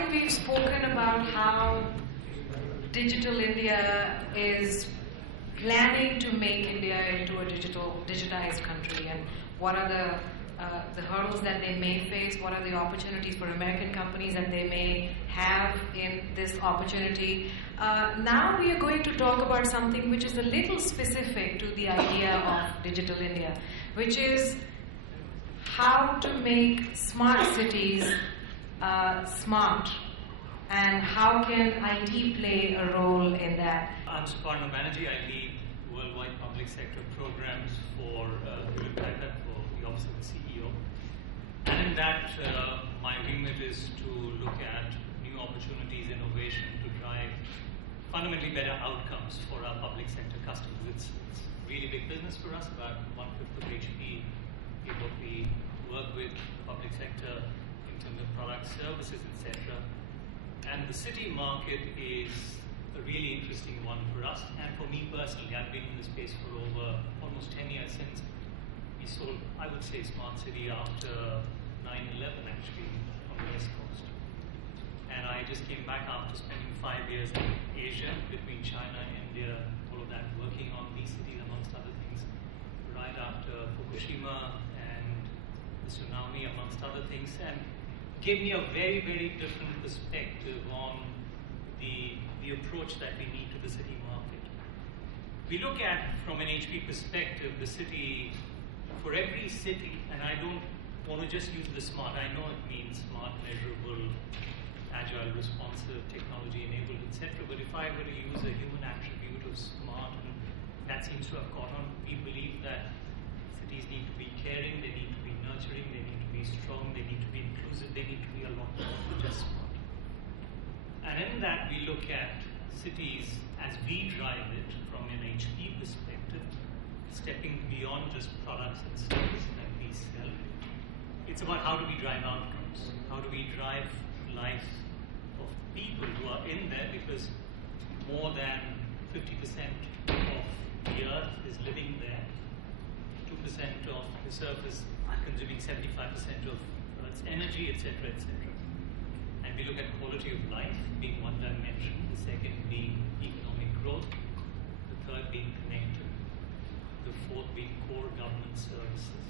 morning we've spoken about how Digital India is planning to make India into a digitized country, and what are the hurdles that they may face, what are the opportunities for American companies that they may have in this opportunity. Now we are going to talk about something which is a little specific to the idea of Digital India, which is how to make smart cities smart, and how can IT play a role in that? I'm Suparna Banerjee. I lead worldwide public sector programs for Hewlett Packard, for the Office of the CEO. And in that, my remit is to look at new opportunities, innovation to drive fundamentally better outcomes for our public sector customers. It's really big business for us, about 1/5 of HP is what we work with the public sector in terms of products, services, etc. And the city market is a really interesting one for us, and for me personally. I've been in the space for over almost 10 years since we sold, I would say, Smart City after 9/11 actually on the West Coast. And I just came back after spending 5 years in Asia, between China, India, all of that, working on these cities amongst other things, right after Fukushima and the tsunami amongst other things, and gave me a very, very different perspective on the approach that we need to the city market. We look at, from an HP perspective, the city, for every city, and I don't want to just use the smart, I know it means smart, measurable, agile, responsive, technology enabled, etc. But if I were to use a human attribute of smart, and that seems to have caught on, we believe that cities need to be caring, they need to be nurturing, they need to be strong, they need to be inclusive, they need to be a lot more than just smart. And in that, we look at cities as we drive it from an HP perspective, stepping beyond just products and services that we sell. It's about how do we drive outcomes, how do we drive life of people who are in there, because more than 50% of the earth is living there, 2% of the surface consuming 75% of Earth's energy, etc., etc. And we look at quality of life being one dimension, the second being economic growth, the third being connected, the fourth being core government services.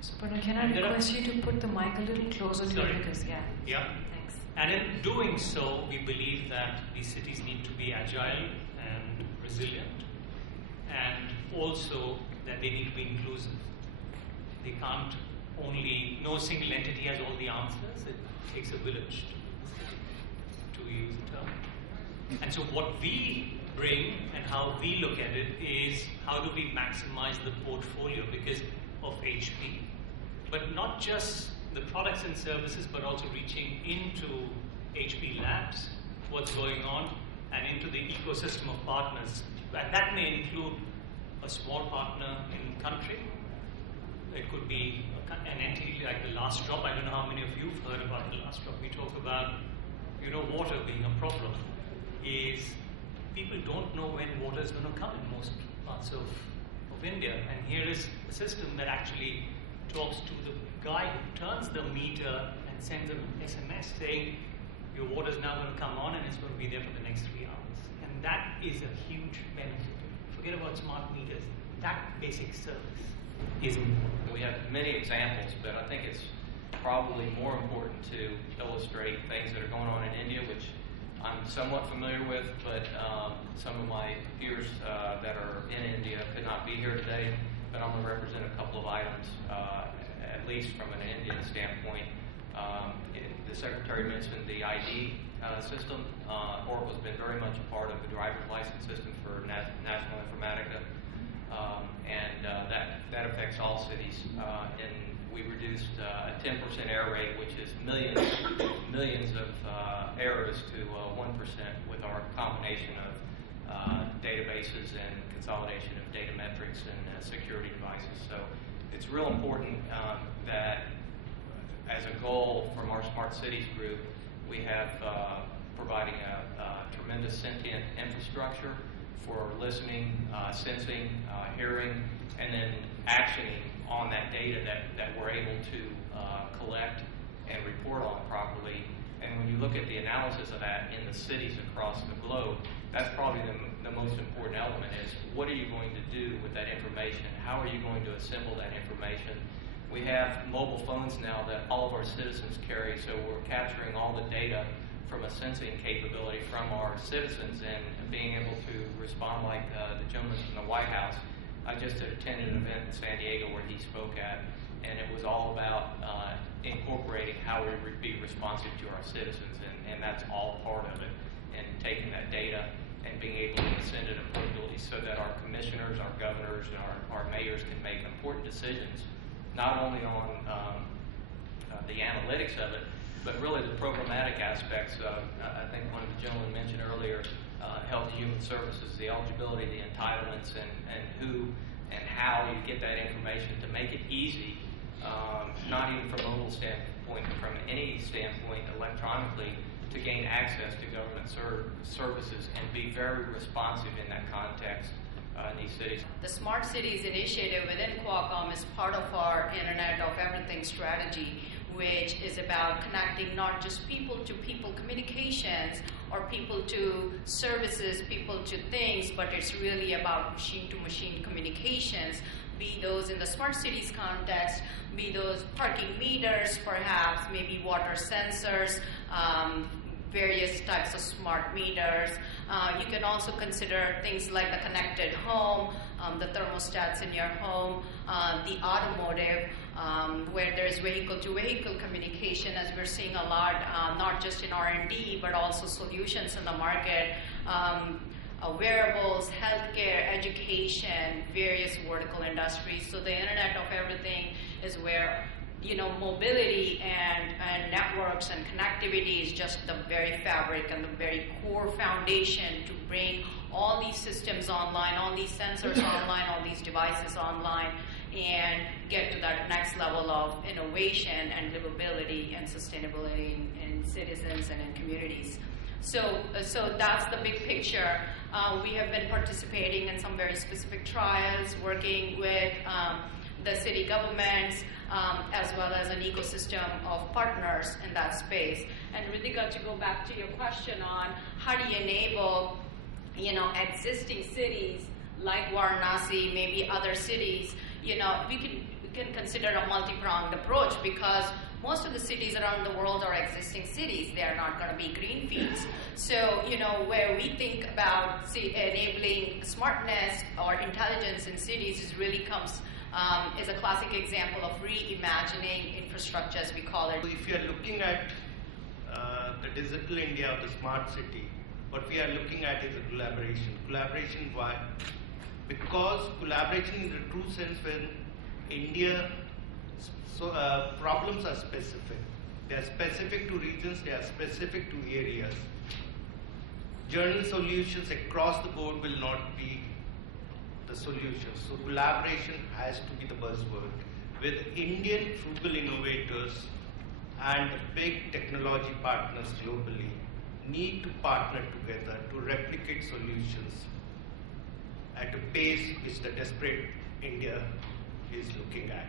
Suparna, can I request you to put the mic a little closer to you, because yeah. Thanks. And in doing so, we believe that these cities need to be agile and resilient, and also that they need to be inclusive. They can't only, no single entity has all the answers. It takes a village to use the term. And so what we bring and how we look at it is, how do we maximize the portfolio because of HP? But not just the products and services, but also reaching into HP Labs, what's going on, and into the ecosystem of partners. And that may include a small partner in the country. It could be an entity like the Last Drop. I don't know how many of you have heard about the Last Drop. We talk about, water being a problem. Is people don't know when water is going to come in most parts of India. And here is a system that actually talks to the guy who turns the meter and sends an SMS saying, your water is now going to come on and it's going to be there for the next 3 hours. And that is a huge benefit. Forget about smart meters. That basic service is important. We have many examples, but I think it's probably more important to illustrate things that are going on in India, which I'm somewhat familiar with, but some of my peers that are in India could not be here today. But I'm going to represent a couple of items, at least from an Indian standpoint. The Secretary mentioned the ID system. Oracle's been very much a part of the driver's license system for National Informatica, and that affects all cities. And we reduced a 10% error rate, which is millions of errors, to 1% with our combination of databases and consolidation of data metrics and security devices. So it's real important that as a goal from our Smart Cities group, we have providing a tremendous sentient infrastructure for listening, sensing, hearing, and then actioning on that data that we're able to collect and report on properly. And when you look at the analysis of that in the cities across the globe, that's probably the most important element is what are you going to do with that information? How are you going to assemble that information? We have mobile phones now that all of our citizens carry, so we're capturing all the data from a sensing capability from our citizens and being able to respond like the gentleman from the White House. I just attended an event in San Diego where he spoke at, and it was all about incorporating how we would be responsive to our citizens, and that's all part of it, and taking that data and being able to send it appropriately so that our commissioners, our governors, and our mayors can make important decisions, not only on the analytics of it, but really the programmatic aspects of, I think one of the gentlemen mentioned earlier, Health and Human Services, the eligibility, the entitlements, and who and how you get that information to make it easy, not even from a mobile standpoint, but from any standpoint electronically, to gain access to government services and be very responsive in that context in these cities. The Smart Cities initiative within Qualcomm is part of our Internet of Everything strategy, which is about connecting not just people-to-people communications or people to services, people to things, but it's really about machine-to-machine communications, be those in the smart cities context, be those parking meters perhaps, maybe water sensors, various types of smart meters. You can also consider things like the connected home, the thermostats in your home, the automotive, where there's vehicle-to-vehicle communication, as we're seeing a lot, not just in R&D, but also solutions in the market, wearables, healthcare, education, various vertical industries. So the Internet of Everything is where mobility and networks and connectivity is just the very fabric and the very core foundation to bring all these systems online, all these sensors online, all these devices online, and get to that next level of innovation and livability and sustainability in citizens and in communities. So that's the big picture. We have been participating in some very specific trials, working with the city governments, as well as an ecosystem of partners in that space. And Ritika, to go back to your question on how do you enable, existing cities like Varanasi, maybe other cities, we can consider a multi-pronged approach, because most of the cities around the world are existing cities. They are not going to be greenfields. So, where we think about enabling smartness or intelligence in cities is a classic example of reimagining infrastructure, as we call it. If you are looking at the digital India or the smart city, what we are looking at is a collaboration. Collaboration, why? Because collaboration in the true sense, when India, problems are specific. They are specific to regions, they are specific to areas. Journey solutions across the board will not be the solution. So collaboration has to be the buzzword. With Indian frugal innovators and big technology partners globally need to partner together to replicate solutions at a pace which the desperate India is looking at.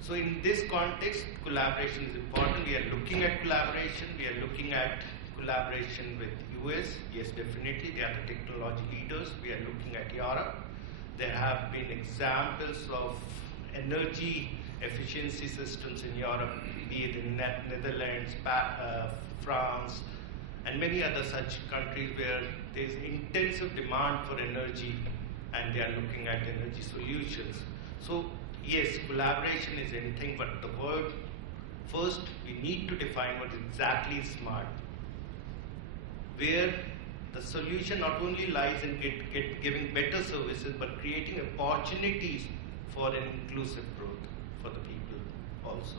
So in this context, collaboration is important. We are looking at collaboration. We are looking at collaboration with US. Yes, definitely, they are the technology leaders. We are looking at Europe. There have been examples of energy efficiency systems in Europe, be it in Netherlands, France, and many other such countries where there is intensive demand for energy, and they are looking at energy solutions. So yes, collaboration is anything but the word. First, we need to define what exactly is smart, where the solution not only lies in giving better services, but creating opportunities for an inclusive growth for the people also.